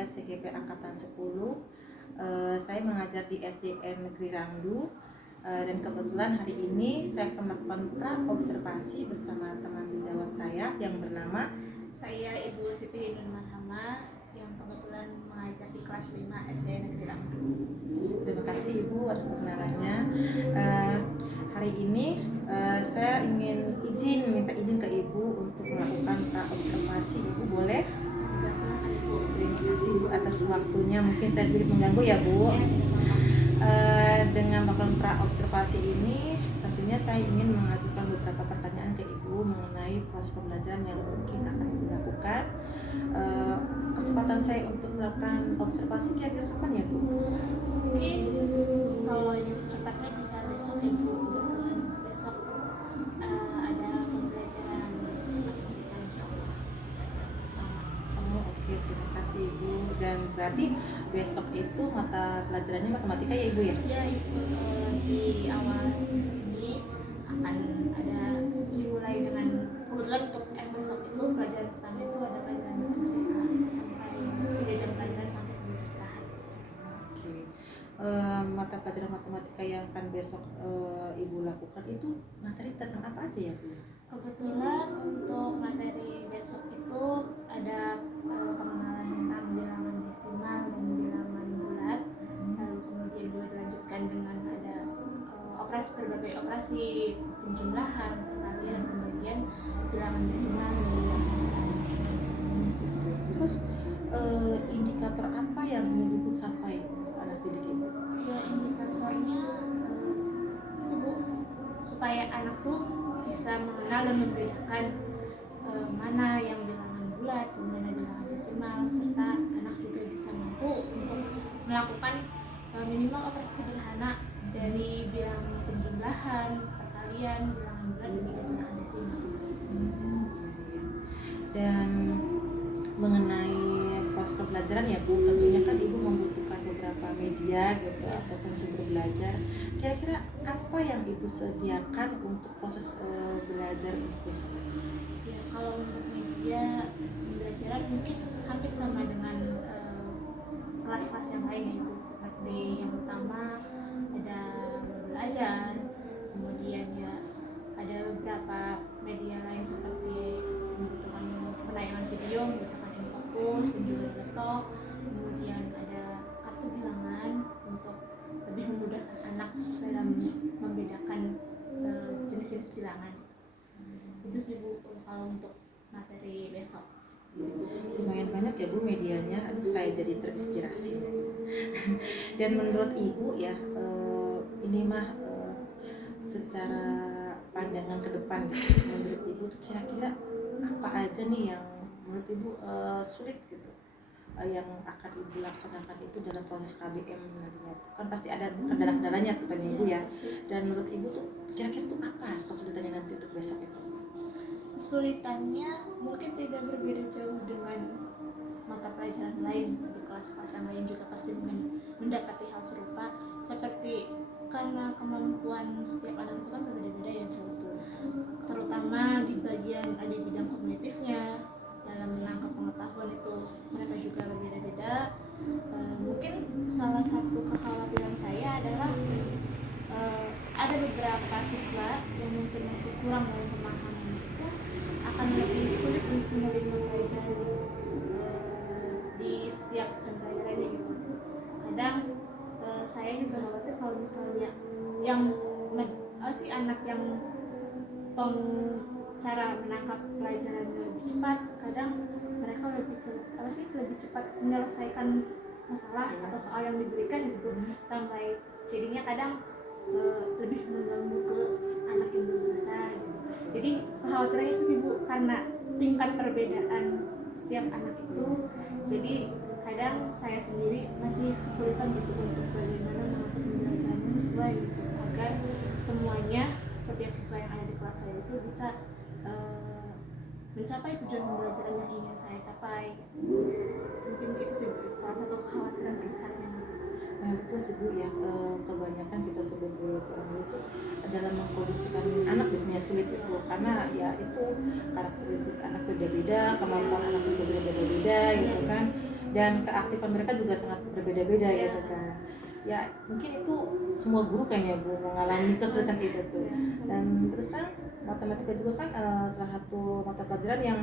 saya CGP Angkatan 10. Saya mengajar di SDN Negeri Rangdu. Dan kebetulan hari ini saya akan melakukan pra-observasi bersama teman sejawat saya yang bernama saya Ibu Siti Nur Marhama yang kebetulan mengajar di kelas 5 SDN Negeri Rangdu. Terima kasih Ibu atas perkenalannya. Hari ini saya ingin minta izin ke Ibu untuk melakukan pra-observasi. Ibu boleh? Silakan Ibu. Terima kasih Ibu atas waktunya. Mungkin saya sedikit mengganggu ya Bu. Dengan melakukan pra-observasi ini tentunya saya ingin mengajukan beberapa pertanyaan ke Ibu mengenai proses pembelajaran yang mungkin akan Ibu lakukan. Kesempatan saya untuk melakukan observasi kira-kira kapan ya Bu? Mungkin kalau yang secepatnya bisa besok ya Bu. Kebetulan besok ada pembelajaran matematika insyaallah. Oke, terima kasih Ibu. Dan berarti besok itu mata pelajarannya matematika ya Ibu ya? Ya Ibu, di awal ini akan ada dimulai dengan kebetulan untuk besok itu pelajaran pertama itu ada pelajaran matematika sampai 3 jam pelajaran sampai sebelum istirahat. Oke. Mata pelajaran matematika yang akan besok Ibu lakukan itu materi tentang apa aja ya Bu? Kebetulan untuk materi besok itu ada pengenalan tentang bilangan desimal dan bilangan bulat, lalu kemudian juga dilanjutkan dengan ada berbagai operasi penjumlahan, perkalian, dan pembagian bilangan desimal dan bilangan bulat. Terus indikator apa yang ingin Ibu capai untuk anak didik Ibu? Ya indikatornya supaya anak tuh bisa mengenal dan membedakan mana yang bilangan bulat dan mana bilangan desimal, serta anak juga bisa mampu untuk melakukan minimal operasi sederhana dari bilangan penjumlahan, perkalian, bilangan bulat dan juga bilangan desimal. Dan mengenai proses pembelajaran ya Bu, tentunya kan Ibu membutuhkan beberapa media gitu ataupun sumber belajar. Kira-kira apa yang Ibu sediakan untuk proses belajar untuk besok? Ya, kalau untuk media pembelajaran mungkin hampir sama dengan kelas-kelas yang lain yaitu seperti yang utama ada belajar, kemudian ya ada beberapa media lain seperti membutuhkan penayangan video, membutuhkan infocus dan juga laptop, kemudian ada kartu bilangan untuk lebih memudahkan anak dalam membedakan jenis-jenis bilangan. Itu sih Bu kalau untuk materi besok. Lumayan banyak ya Bu medianya. Aduh, saya jadi terinspirasi. Dan menurut Ibu ya, ini mah secara pandangan ke depan gitu. Menurut Ibu kira-kira apa aja nih yang menurut Ibu sulit gitu, yang akan Ibu laksanakan itu dalam proses KBM nantinya? Kan pasti ada kendala-kendalanya tuh kan Ibu ya. Dan menurut Ibu tuh kira-kira tuh apa kesulitannya nanti untuk besok itu? Kesulitannya mungkin tidak berbeda jauh dengan mata pelajaran lain. Di kelas-kelas yang lain juga pasti mendapati hal serupa, seperti karena kemampuan setiap anak itu kan berbeda-beda ya Bu. Terutama di bidang kognitifnya, dalam menangkap pengetahuan itu mereka juga berbeda-beda. Mungkin salah satu kekhawatiran saya adalah ada beberapa siswa yang mungkin masih kurang dalam pemahaman itu akan lebih sulit untuk menerima pelajaran di setiap jam pelajarannya gitu. Kadang saya juga khawatir kalau misalnya yang anak yang cara menangkap pelajarannya lebih cepat, kadang mereka lebih cepat menyelesaikan masalah atau soal yang diberikan gitu, sampai jadinya kadang lebih mengganggu ke anak yang belum selesai gitu. Jadi kekhawatirannya itu sih Bu, karena tingkat perbedaan setiap anak itu, jadi kadang saya sendiri masih kesulitan gitu untuk bagaimana mengatur pembelajarannya sesuai gitu, agar semuanya, setiap siswa yang ada di kelas saya itu bisa mencapai tujuan pembelajaran yang ingin saya capai. Mungkin itu sih salah satu kekhawatiran terbesarnya. Nah, betul sih Bu ya, kebanyakan kita sebagai seorang guru itu dalam mengkondisikan anak biasanya sulit itu, karena ya itu karakteristik anak beda-beda, kemampuan anak juga beda-beda gitu kan. dan keaktifan mereka juga sangat berbeda-beda gitu kan. Ya mungkin itu semua guru kayaknya Bu mengalami kesulitan itu tuh. Dan terus kan matematika juga kan salah satu mata pelajaran yang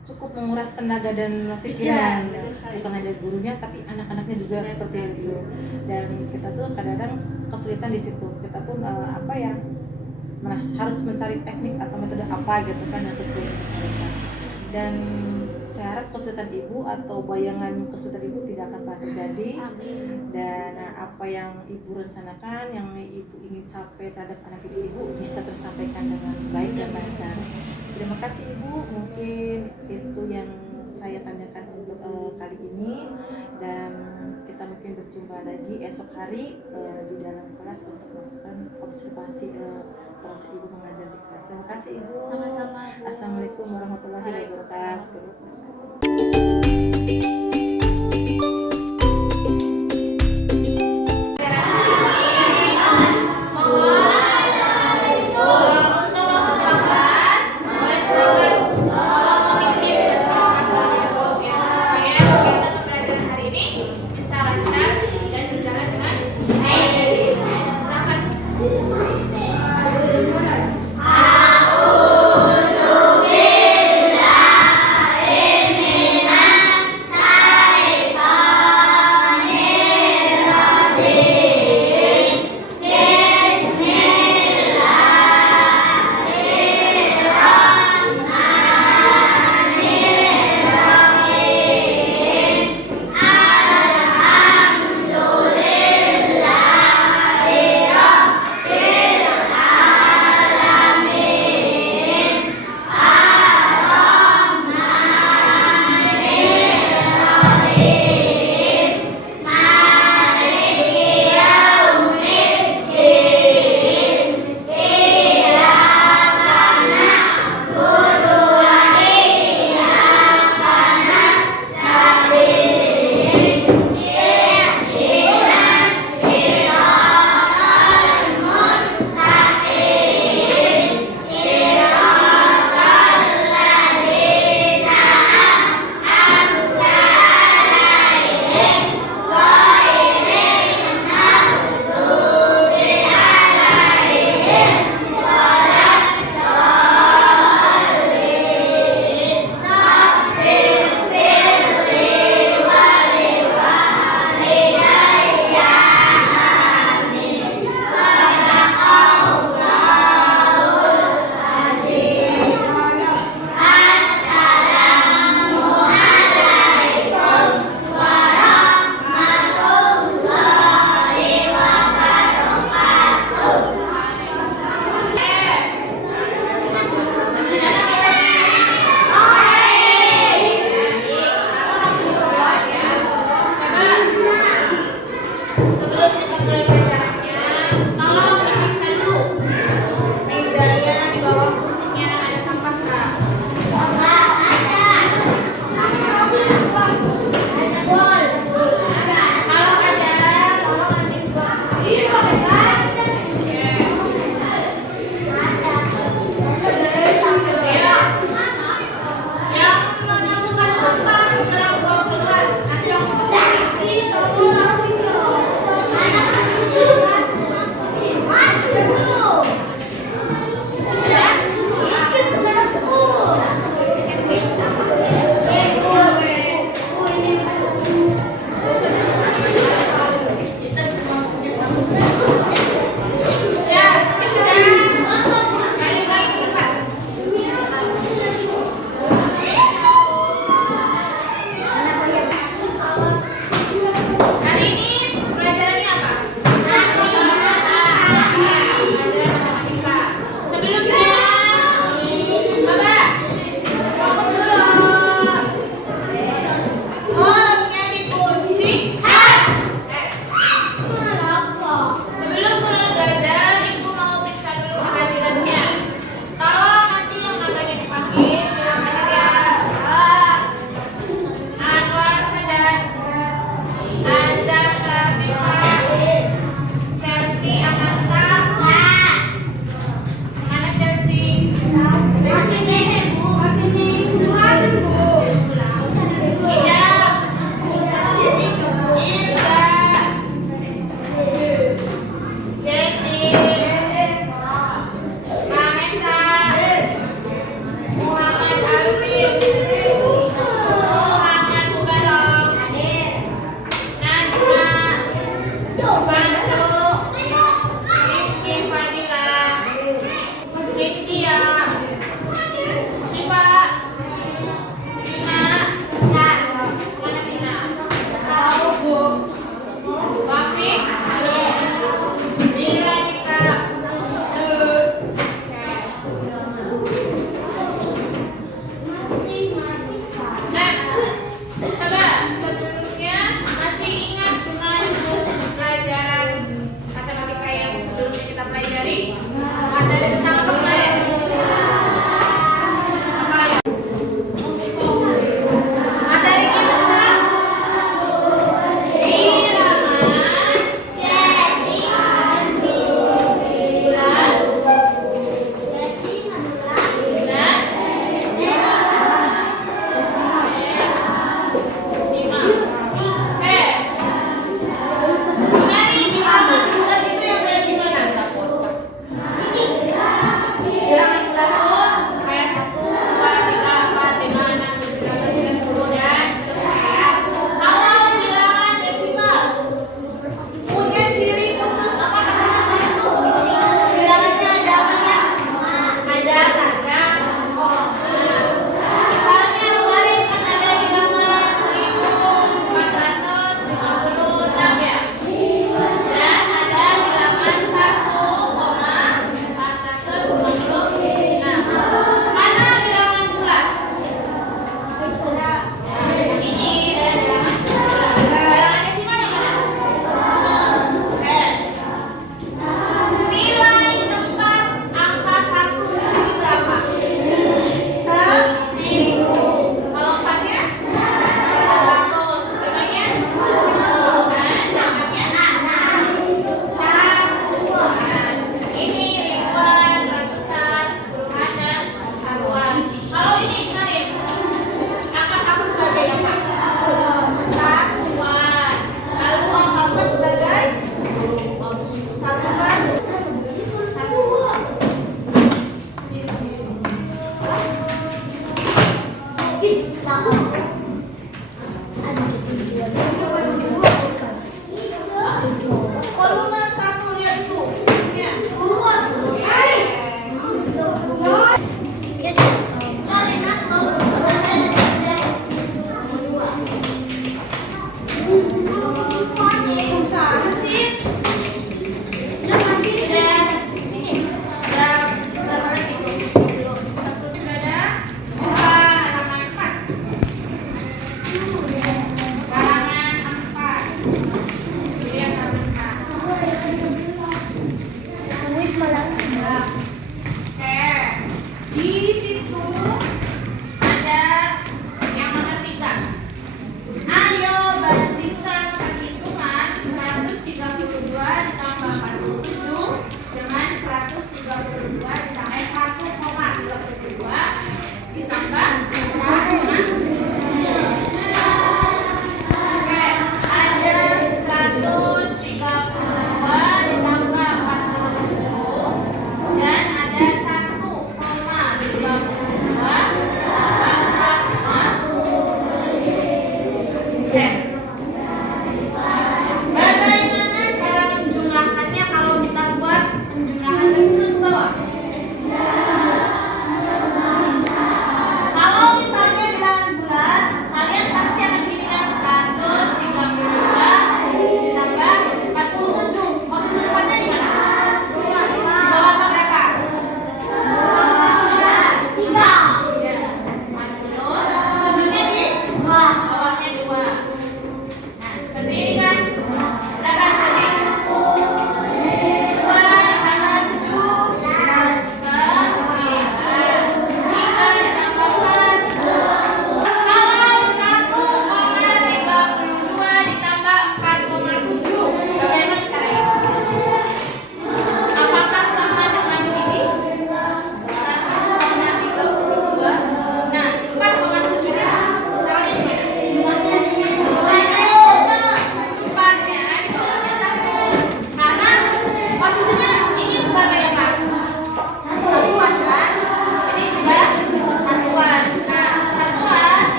cukup menguras tenaga dan pikiran, bukan hanya gurunya tapi anak-anaknya juga seperti itu. Dan kita tuh kadang-kadang kesulitan di situ. Kita pun harus mencari teknik atau metode apa gitu kan yang sesuai dengan mereka. Dan saya harap kesulitan ibu atau bayangan kesulitan ibu tidak akan pernah terjadi. Dan apa yang ibu rencanakan, yang ibu ingin capai terhadap anak didik ibu bisa tersampaikan dengan baik dan lancar. Terima kasih ibu, mungkin itu yang saya tanyakan untuk kali ini, dan kita mungkin berjumpa lagi esok hari di dalam kelas untuk melakukan observasi proses ibu mengajar di kelas. Terima kasih ibu. Sama-sama. Assalamualaikum warahmatullahi wabarakatuh. Sebelum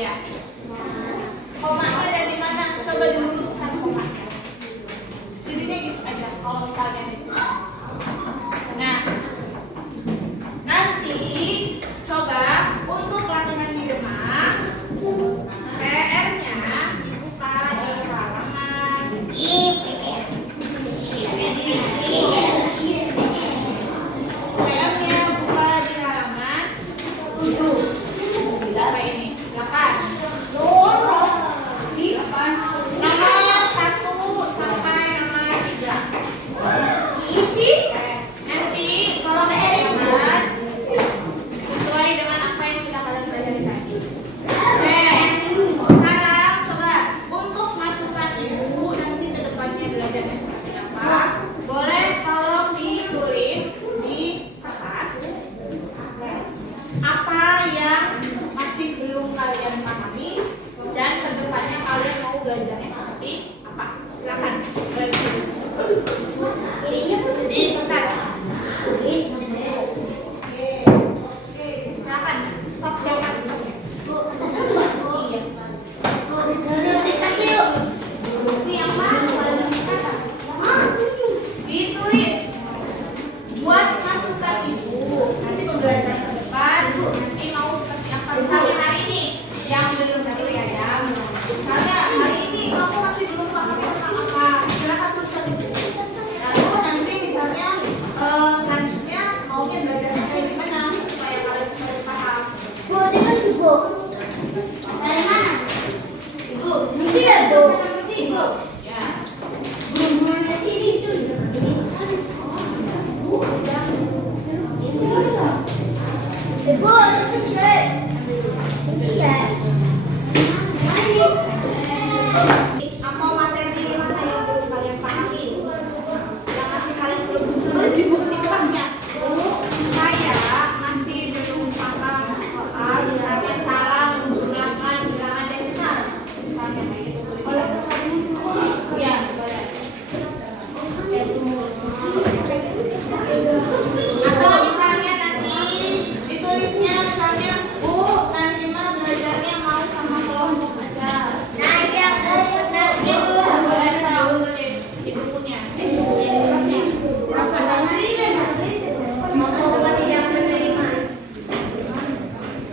ya. Komanya ada di mana? Coba diluruskan komanya. Jadinya gitu aja. Kalau misalnya di sini. Nah, nanti coba untuk latihan di rumah, PR-nya dibuka di halaman. PR-nya buka di halaman 7. Berapa ini? 8. Nomor 1 sampai nomor 3. Nanti kalau teman sesuai dengan apa yang sudah kalian pelajari tadi. Sekarang coba untuk masukan ibu nanti ke depannya belajarnya seperti apa. Boleh tolong ditulis di kertas apa yang masih belum kalian pahami dan ke depannya kalian mau belajarnya seperti apa. Silakan boleh ditulis di kertas. Silakan. Sok silakan. Ditulis buat masukan ibu nanti pembelajaran ke depan nanti mau seperti apa. Misalnya hari ini yang belum dulu ya jam. Misalnya hari ini kamu masih belum paham tentang apa, silakan tuliskan di sini. Lalu nanti misalnya selanjutnya maunya belajar kayak gimana supaya kalian bisa paham. Dari mana? Ibu, nanti ya, Bu. Ibu. Ya. Guru-gurunya sini itu. Ibu, sini cek. Sini ya. Atau materi mana yang belum kalian pahami, yang masih kalian belum tulis di buku di kelasnya. Saya masih belum paham soal misalnya cara menggunakan bilangan desimal, misalnya kayak gitu tulisnya. Ya, boleh. Atau misalnya nanti ditulisnya misalnya Bu, nanti mah belajarnya mau sama kelompok aja. Nah, iya, Boleh tahu tulis di bukunya, di kelasnya. Silakan. Mau bawa tidak menerima.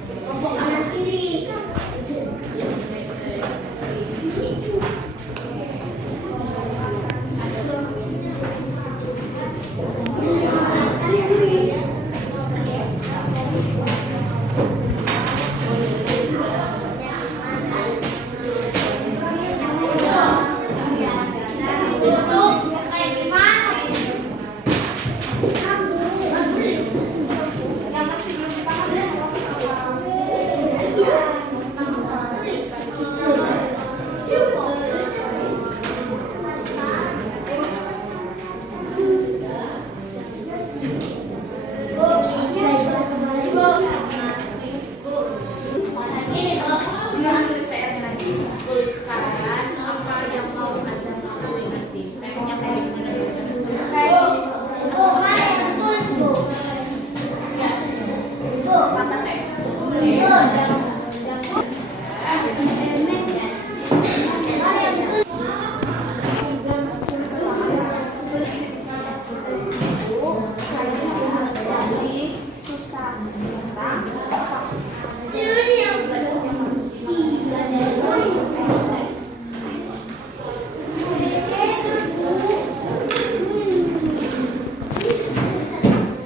Kelompok kanan kiri. Masuk kayak gimana? Yang masih belum dipahami. Tulis PR-nya nanti. Tulis sekarang apa yang mau aja lakuin nanti. PR-nya kayak gimana? Bu, mana yang tulis, Bu? Ya, Bu, kata teh. Bu, mana yang tulis? Jadi yang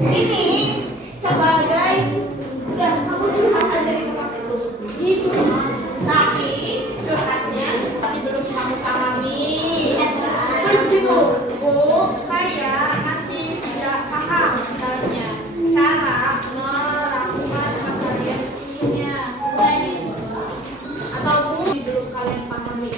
Ini sebagai udah kamu curhat aja di kelas itu. gitu. Tapi curhatnya masih belum kamu pahami. Terus situ, Bu, saya masih tidak paham misalnya cara melakukan pengalian ininya. Atau Bu, belum kalian pahami.